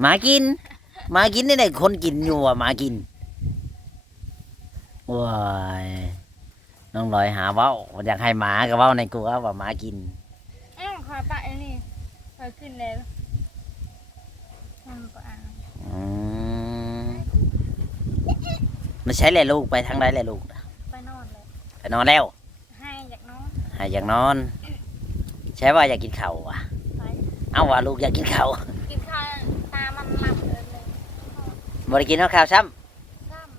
หมากินหมากินนี่ไหนคนกินอยู่อะหมากินว้ายน้องลอยหาเว้าอยากให้หมาก็เว้าในกูว่าว่าหมากินเอ้าขอปะไอ้นี่ขอขึ้นแล้วมันก็อ่านอืมมันใช้แหละลูกไปทางใดแหละลูกไปนอนเลยไปนอนแล้วให้อยากนอนหาอยากนอน ใช่ว่าอยากกินข้าวอะไปเอาว่าลูกอยากกินข้าวกินข้าวตามันหลับเลยเลย บ่ได้กินข้าวซ้ซ้ำ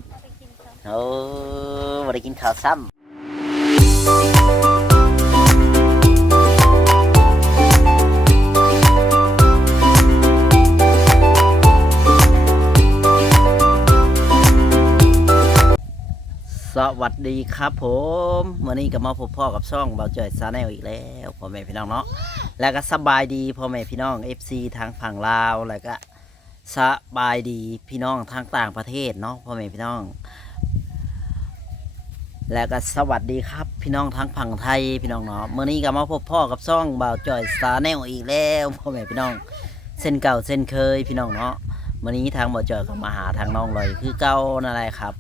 เอาไปกินข้าวำโอ้บ่ได้กินข้าวซ้ำสวัสดีครับผมวันนี้ก็มาพบพ่อกับช่องเบาจ่อยซาแนลอีกแล้วพ่อแม่พี่น้องเนาะแล้วก็สบายดีพ่อแม่พี่น้อง FC ทางฝั่งลาวแล้วก็ สบายดีพี่น้องทางต่างประเทศเนาะพ่อแม่พี่น้อง แล้วก็สวัสดีครับ พี่น้องทางฝั่งไทยพี่น้องเนาะเมื่อนี้ก็มาพบพ่อกับซ่องบ่าวจอยสตาแนลอีกแล้วพ่อแม่พี่น้อง เส้นเก่าเส้นเคยพี่น้องเนาะเมื่อนี้ทางบ่าวจอยก็มาหาทางน้องเลยคือเก่านั่นแหละครับ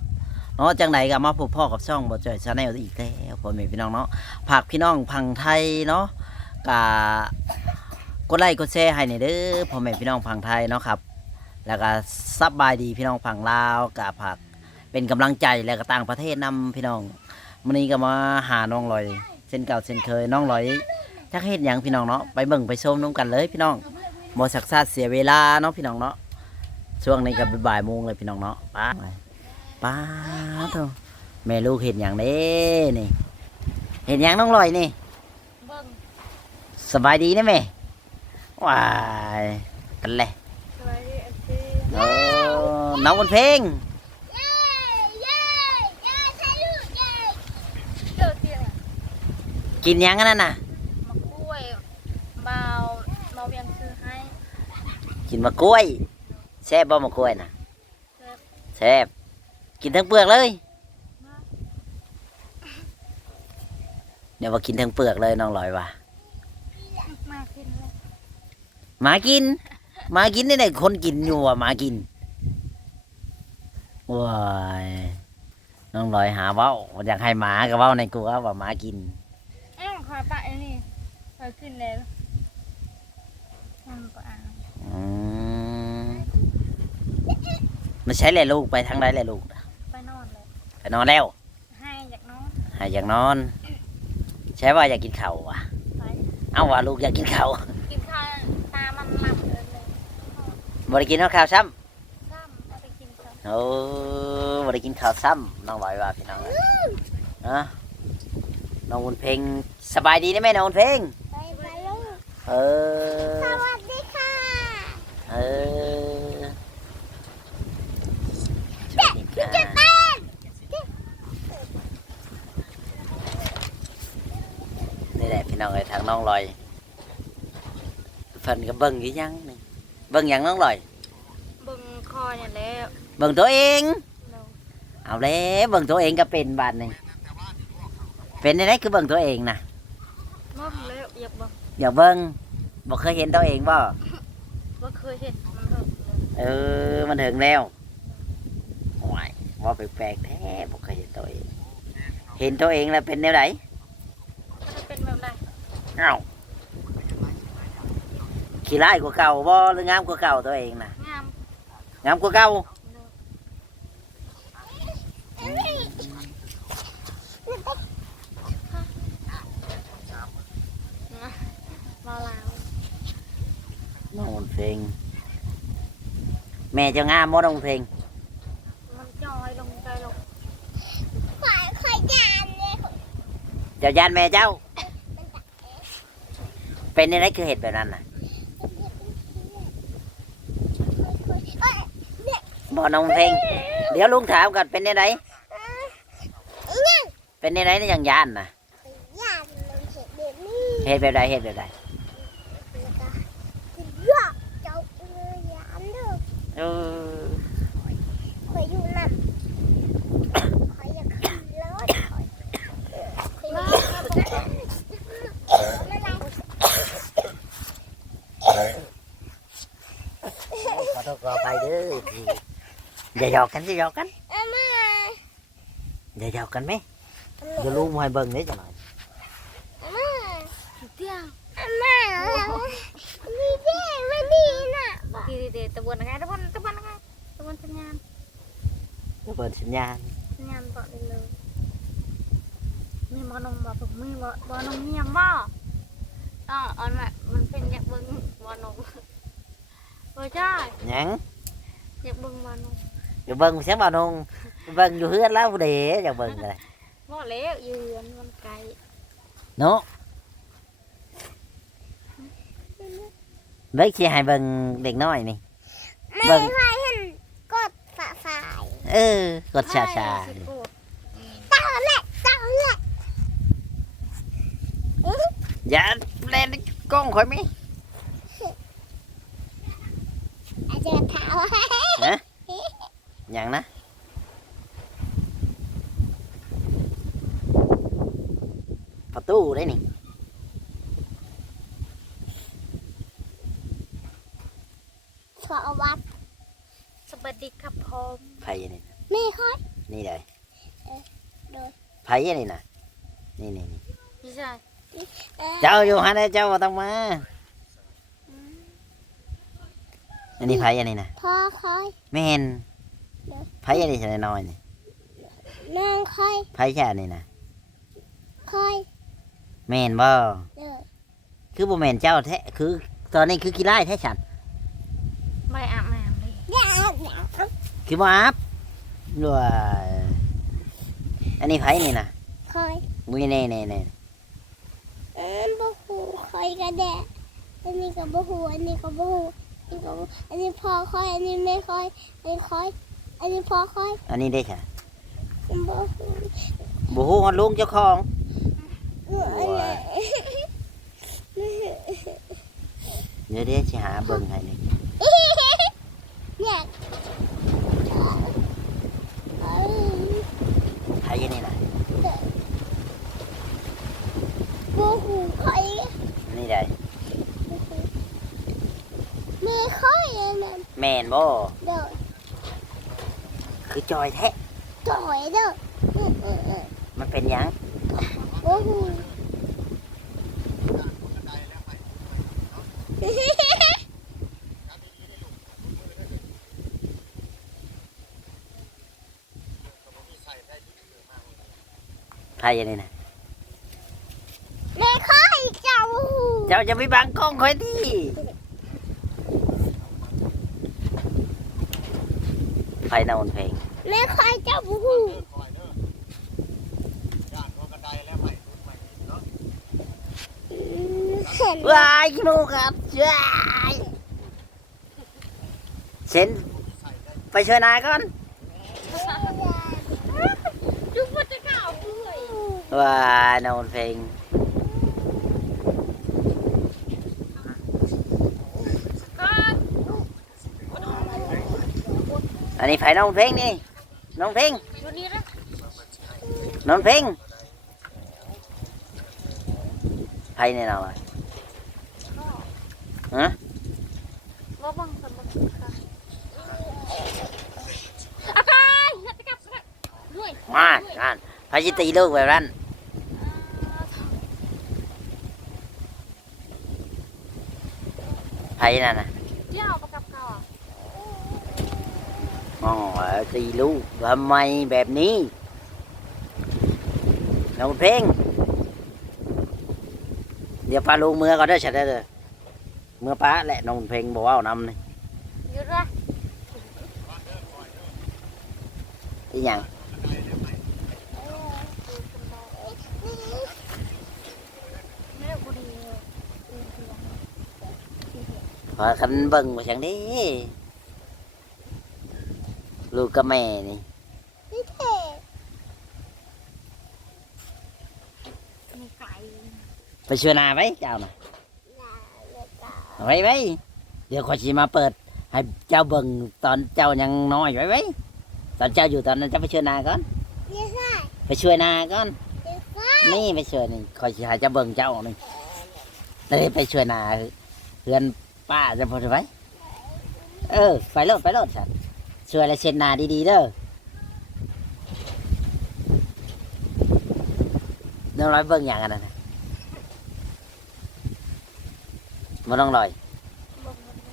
เนาะจังไหนก็มาพบพ่อกับช่องบ่าวจอยสาแนลอีกแล้วพ่อแม่พี่น้องเนาะฝากพี่น้องฝั่งไทยเนาะกกดไลค์กดแชร์ให้ในอยเด้อพ่อแม่พี่น้องฝั่งไทยเนาะครับ แล้วก็ซับบายดีพี่น้องฝั่งลาวกับผักเป็นกำลังใจแล้วก็ต่างประเทศนำพี่น้องวันนี้ก็มาหาน้องลอยเส้นเก่าเส้นเคยน้องลอยจักเฮ็ดหยังพี่น้องเนาะไปเบิ่งไปชมน้ำกันเลยพี่น้องบ่สักซาเสียเวลาเนาะพี่น้องเนาะช่วงนี้ก็บ่ายโมงเลยพี่น้องเนาะป้าป้าเถอะแม่ลูกเห็นอย่างเด้นี่ เห็นอย่างน้องลอยนี่เบิ่งสบายดีนะแม่ว้ายกันเลยสวัสดีเอฟ ซีโอ้น้องบนเพลงกินยังกันนั่นน่ะมะกล้วยเบาเบาเวียงซื้อให้ กินมะกล้วยแซ่บบ่มะกล้วยน่ะแซ่บกินทั้งเปลือกเลย เดี๋ยวว่ากินทั้งเปลือกเลยน้องลอยว่ะมากขึ้นเลย หมากินหมากินนี่ไหนคนกินอยู่อะหมากินว้ายน้องลอยหาเว้าอยากให้หมาก็เว้าในกูว่าว่าหมากินเอ้าขอปะไอ้นี่ขอขึ้นแล้วมันก็อ่านอืมมันใช้แหละลูกไปทางใดแหละลูกไปนอนเลยไปนอนแล้วให้อยากนอนหาอยากนอน ใช่ว่าอยากกินข้าวอะไปเอาว่าลูกอยากกินข้าวกินข้าวตามันหลับเลยเลย บ่ได้กินข้าวซ้ำซ้ำเอาไปกินข้าวโอ้บ่ได้กินข้าวซ้ำน้องลอยว่าพี่น้องเลยฮะน้องบุญเพ็งสบายดีได้ไหมน้องบุญเพ็งไปไปลูกเออ สวัสดีค่ะเออสวัสดีค่ะ นี่แหละพี่น้องเลยทางน้องลอยเพิ่นก็เบิ่งอยู่ยังนี่ เบิ่งหยังน้องลอย เบิ่งคอเนี่ยแล้วเบิ่งตัวเอง เราเอาแล้วเบิ่งตัวเองก็เป็นบาดนี่เป็นได้คือเบิ่งตัวเองนะน้มแล้วอยากเบิ่งอย่าเบิ่งบ่เคยเห็นตัวเองบ่ ว่าเคยเห็นมันเถอะเลยเออ มันถึงแล้วโอ้ยว่าแปลกๆแท้บ่เคยเห็นตัวเอง เห็นตัวเองแล้วเป็นแนวไหนมันจะเป็นแบบไรเอ้า ขี้ร้ายกว่าเก่าบ่หรืองามกว่าเก่าตัวเองนะงามงามกว่าเก่าเนอะมาลาวน้องเพลง แม่เจะงามบ่น้องเพลงมันจอยลงใจลงขอยขอยจานเลยเจ้าย่านแม่เจ้า เป็นอะไรคือเห็ดแบบนั้นน่ะ เอ้ย บ่น้องเพลงเดี๋ยวลุงถามก่อนเป็นอะไรเป็นอะไรนี่ยังย่านน่ะยานมันเห็นแบบนี้เห็ดแบบใดเห็ดแบบใดแล้วก็ยอดเจ้าเลยยานเด้อ เออ ขอยอยู่นั่นขอยอยากขึ้นรถขอยขอยอยากขึ้นรถไม่ได้ โทษขออภัยเด้อพี่ อย่าหยอกกันอย่าหยอกกันอามาอย่าหยอกกันไหมอย่าลูกมาให้เบิ่งเด้จังหน่อยอามาเตี้ยอามาดีเด้มาดีน่ะดีดีตะบนยังไงตะบนตะบนยังไงตะบนสัญญาณจะเปิดสัญญาณสัญญาณต่อได้เลยมีบอนมบ่ผมมีบ่บอนมเมียมบ่อ๋ออันน่ะมันเป็นอยากเบิ่งบอนมบ่ใช่หยังอยากเบิ่งบอนม อยู่เบิ่งเสียงบ่าวนงเบิ่งอยู่เฮือนแล้วเด้อย่าเบิ่งเลยบ่แล้วยืนมันไกลเนาะเบิ่งสิให้เบิ่งเด็กน้อยนี่ ไม่เบิ่งเคยเห็นกดฝาฝายเออกดชาชาสิโกรธเต่าแหละเต่าแหละอย่าเล่นกล้องข่อยไหมอาจจะเท้า หยังนะประตูได้นี่สวัสดสวัสดีครับผมไผนี่นะไม่ค่อยนี่เลยเออโดยไผนี่นะนี่นี่นี่พี่ชายเอ่อเจ้าอยู่หันเจ้าบ่ต้องมาอันนี้ไผอันนี้นะพ่อคอย แม่นเดี๋ยว ไผอันนี้ใช่น้อยนี่นางคอยไผแค่นี่นะคอยแม่นบ่เด้อคือบ่แม่นเจ้าแท้คือ ตอนนี้คือกี่ไร่แท้ฉันไม่ได้อาบน้ำเลยอย่าอาบน้คือบ่อาบด้วยอันนี้ไผนี่นะำคอยมุ้ยแน่แน่แน่เออบ่หูคอยกระแดะอันนี้ก็บ่หูอันนี้ก็บ่หูอันนี้ก็บ่อันนี้พ่อคอยอันนี้ไม่คอยอันนี้คอย อันนี้พ่อคอยอันนี้ได้ค่ะบ่หูบ่ฮู้ฮอดลุงเจ้าของเอออันนี้เดี๋ยวเดี๋ยวสิหาเบิ่งให้นี่เนี่ยเออไผอันนี้นะบ่หูคอยอันนี้ได้ไม่คอยอันนั้นแม่นบ่เด้อ คือจอยแท้จ่อยเด้ออืออืออือมันเป็นหยังบ่หูไผอันนี้นะไม่คอยเจ้าหูเจ้าจะไปบังกล้องข่อยดิ ไผนอนเพลงไม่คอยเจ้าหูอืมเห็นว้ายขี้มูกครับว้ายเซ็นไปช่วยนายก่อนจุ๊บมันจะข่าวเพื่อยว้ายนอนเพลง ก็ อันนี้ไผนอนเพลงนี่นอนเพลงอยู่นี่นะนอนเพลงไผเนี่ยเราอะว่าบังสมบัติค่ะอาการนัดกับด้วยมาอ่านไผจิตีลูกแบบนั้นไผนั่นน่ะ เที่ยวประกับเขา อ๋อตีลูกทำไมแบบนี้นอนเพลงเดี๋ยวปลาลูกเมื่อก็ได้อฉันได้เลยเมื่อป้าแหละนอนเพลงบอกว่าเอานำนี่อยู่ด้วยอีหยังไม่ได้บุรีพาคันเบิ่งมาจังนี้ ลูกกับแม่นี่นี่เท่มีไก่ไปช่วยนาไว้เจ้าน่ะลาเลกาเอาไว้ไว้เดี๋ยวขอยสิมาเปิด ให้เจ้าเบิ่งตอนเจ้ายังน้อยไว้ไว้ตอนเจ้าอยู่ตอนนั้นเจะไปช่วยนาก่อนนี่ใช่ไปช่วยนาก่อนนี่ใช่นี่ไปช่วยนี่ขอยสิให้เจ้าเบิ่งเจ้านี่ได้ไปช่วยนาเฮือนป้าจะพอไว้เออ ไปโลดไปโลดสัตว์ ช่วยและเช็ดหน้าดีๆเด้อน้องร้อยเบิ่งอย่างอันนั้นนะบ่ต้องลอยบ่มันมันก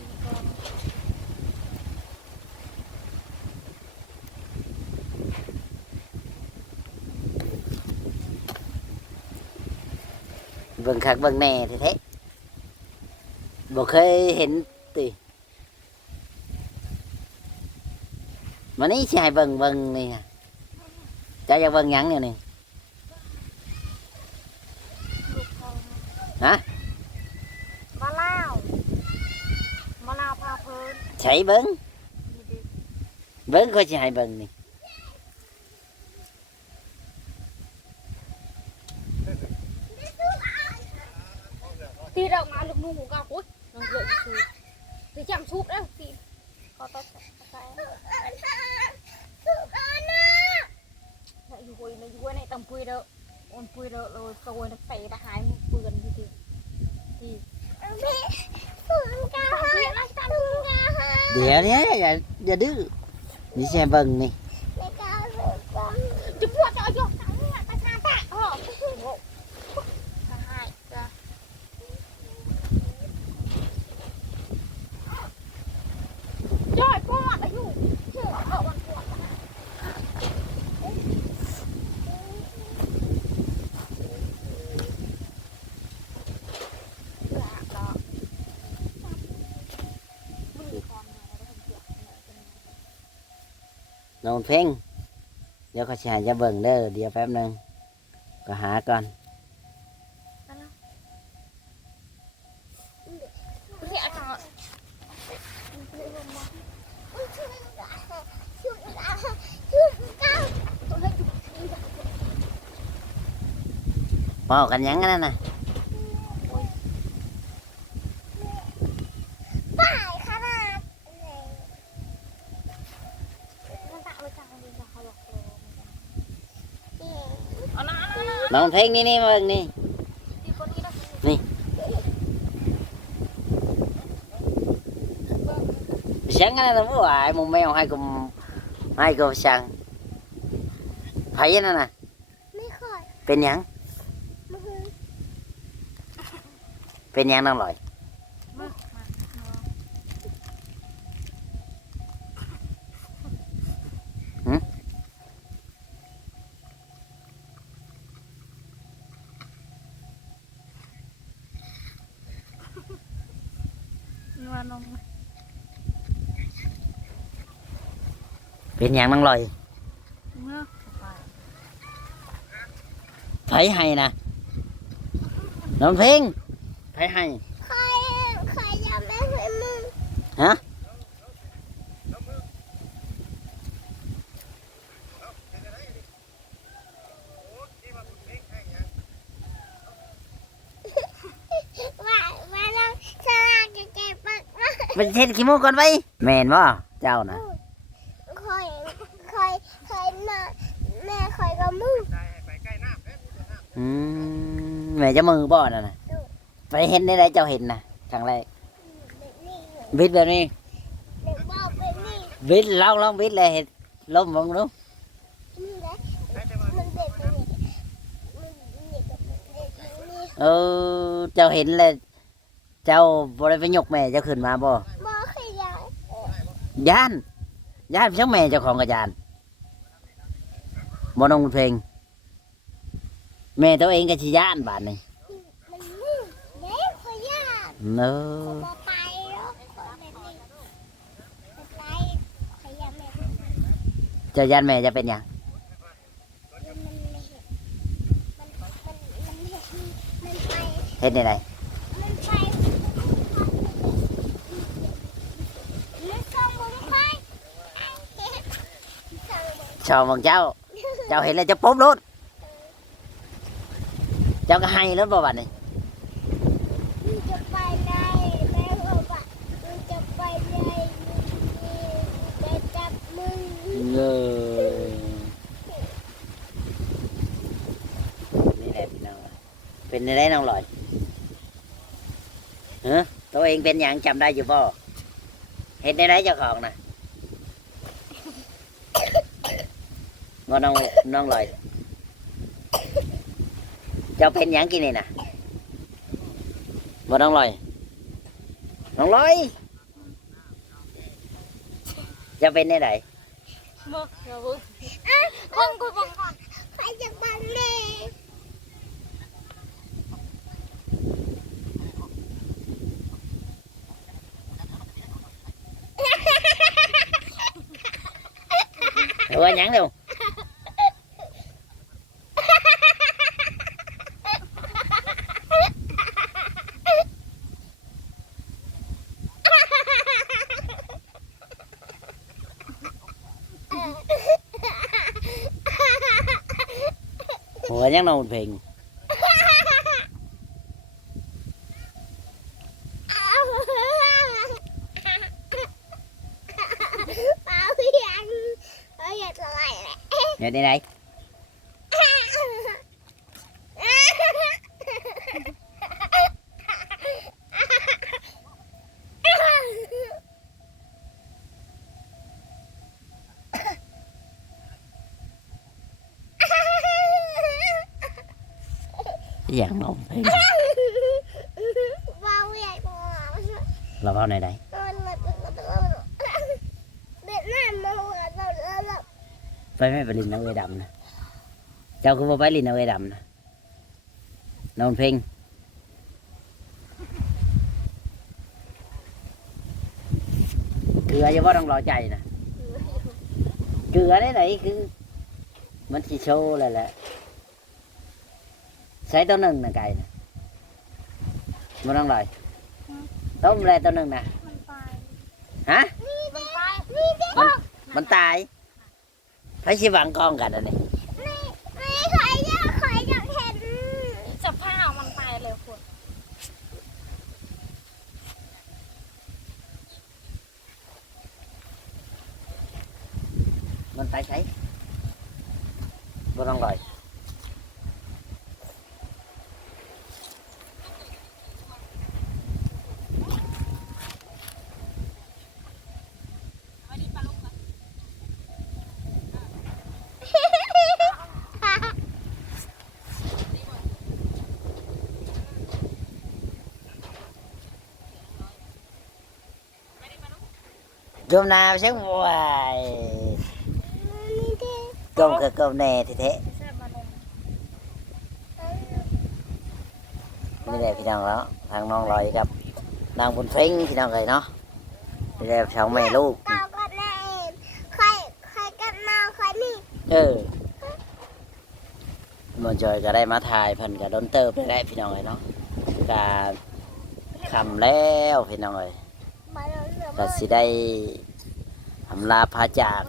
็เบิ่งคักเบิ่งแน่แท้ๆบ่เคยเห็นติ มันนี่สิให้เบิ่งเบิ่งนี่นะเจะอยากเบิ่งหยังเนี่ยนี่ลูกเขาฮะมาลาวมาลาวพาเพลินใช้เบิ่งนี่ดิเบิ่งก็สิให้เบิ่งนี่ตีดอกมาลูกนุ่งหูกาอุ้ยน้องเยอะสุดตีจำชุบแล้วตีก็ต้องใส่อยู่ คุยในอยู่ในตำปุยเด้อโอนปุยเด้อเลยโซนใส่ตะหายปืนที่ตีตีฝูงกาฮะฝูงกาฮะเดี๋ยวเนี้อย่าอย่าดื้อนี่สิให้เบิ่งนี่ ในกาฝูงกา จะปวดจะเอาหยอกตาเนี่ยตาหน้าตาอ๋อโอ้ตาหายจ้ะย่อยปวดอายุเชื่อเอาวันปวด น้องเพ่งเดี๋ยวเขาสิให้จะเบิ่งเด้อเดี๋ยวแป๊บหนึงก็หาก่อนเมากันหยังกันนั่นน่ะ ป้ายขนาด น้องเพ่งนี่นี่มาเบิ่งนี่ช่างกันนะบ่ไอ้มุมแมวให้กุมให้กุมช่างไผนั่นน่ะ ไม่ค่อย เป็นหยัง มือ เป็นหยังน้องลอย นม เป็นหยังน้องลอยเมื่อไผให้นะน้องเพ่งไผให้ใครใครยังไม่เคยมึงฮะว่าว่าเราสลากจะเก็บปากว่าเป็นเช็ดขี้มูกก่อนไว้แม่นบ่เจ้านะ คอยคอยคอยมาแม่คอยกับมึง อืมแม่จะมือบ่นั่นน่ะไปเห็นได้ไรเจ้าเห็นนะครั้งแรกนี่วิทย์แบบนี้เด็กบอกเป็นนี่วิทย์ลองลองวิทย์เลยเห็นล้มมองดูนี่นะมันเด็กเป็นนี่มันเด็กกับเด็กนี่เออเจ้าเห็นเลยเจ้าบ่ได้ไปยกแม่เจ้าขึ้นมาบ่บอกขยายย่านย่านเจ้าแม่เจ้าของกระยานบ่น้องเพลง แม่ตัวเองก็สิย่านบาดนี้มันนี่เด็กขยายเนอขอไปแล้วขอแบบนี้ไปขยายแม่เจ้าย่านแม่จะเป็นหยังมันไม่เห็นมันมันมันเห็นมันไปเฮ็ดได้ไรมันไปมันส่งผมไปส่งผม ชอบของเจ้า เจ้าเห็นแล้วเจะปุ๊บรถเจ้าก็ให้รถบ่บัดนี้มึงจะไปไหนแม่บอกว่ามึงจะไปไหนมึงจะจับมึงเงยนี่แหละพี่น้องเป็นได้น้องลอยฮะตัวเองเป็นหยังจำได้อยู่บ่เห็นได้ไรเจ้าของนะงอน้องน้องลอย เจ้าเป็นหยังกินนี่นะงอน้องลอย น้องลอยเจ้าเป็นได้ไหนบ่เดี๋ยวบ่บังกูบังก่อนใครจะบังแม่เดี๋ยวว่าหยังเดี๋ยว หัวยังนอนเพลง เอาเอาอย่างเอาอย่างอะไรแหละ เดี๋ยวได้ไหน อย่างนอนเพลงเบาใหญ่กว่าเราเอาไหนไหนเด็ดหน้ามาหัว ใจนะเกลือได้ไหนคือมันสิโชว์เลยแหละใช้ตัวหนึ่งนะไก่นะมันต้องลอยต้มเลยตัวหนึ่งนะมันไปฮะมันไปมันมันตายไพ่ชิบังกล้องกันอันนี้ ไม่ใครอยากใครอยากเห็น จะพาเอามันไปเลยคุณ มันไปใช้บ่ต้องลอย Cơm nào chắc hoài นี่เด้ Cơm cơ cơm nè thì thế แซ่บมานมนี่แหละพี่น้องแล้วทางน้องลอยกับนางบุญเฟ้งพี่น้องเลยเนาะนี่แหละสองแม่ลูกเก่ากันแน่ใครใครกันมาใครนี่เออหมอจอยก็ได้มาถ่ายเพิ่นก็โดนเติบได้ได้พี่น้องเลยเนาะกาคำแล้วพี่น้องเลย ก็สิได้อำลาพาจาก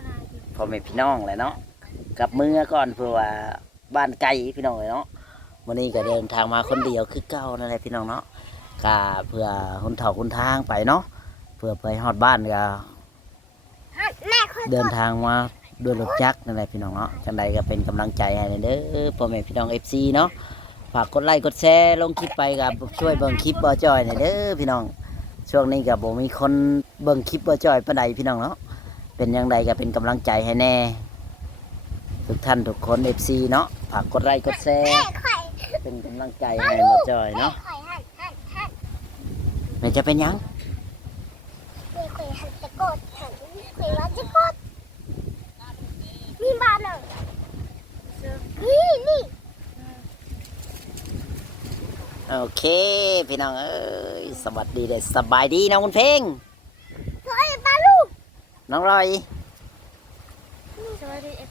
พ่อแม่พี่น้องเลยเนาะกับมือก่อนเพื่อว่าบ้านไกลพี่น้องเลยเนาะวันนี้ก็เดินทางมาคนเดียวคือเก่านั่นแหละพี่น้องเนาะกาเพื่อหุนเถาหุนทางไปเนาะเพื่อไปฮอดบ้านก็เดินทางมาด้วยรถจักรนั่นแหละพี่น้องเนาะจังใดก็เป็นกำลังใจให้เด้อพ่อแม่พี่น้องเอฟซีเนาะฝากกดไลค์กดแชร์ลงคลิปไปกับช่วยเบิ่งคลิปบ่จอยหน่อยเด้อพี่น้อง ช่วงนี้กับบ่มีคนเบิ่งคลิปบ่จอยปานใดพี่น้องเนาะเป็นยังไงก็เป็นกำลังใจให้แน่ ทุกท่านทุกคนเอฟซีเนาะฝากกดไลค์กดแชร์เป็นกำลังใจให้บ่จอยเนาะไหนหันหันแม่จะเป็นยังแม่ไข่หันจะกดหันไข่ว่าจะกดนี่บ้านเหรอนี่นี่ โอเคพี่น้องเอ้ยสวัสดีเด้อสบายดีน้องบุญเพ่งเฮ้ยปลาลูกน้องลอย สวัสดีเอฟซี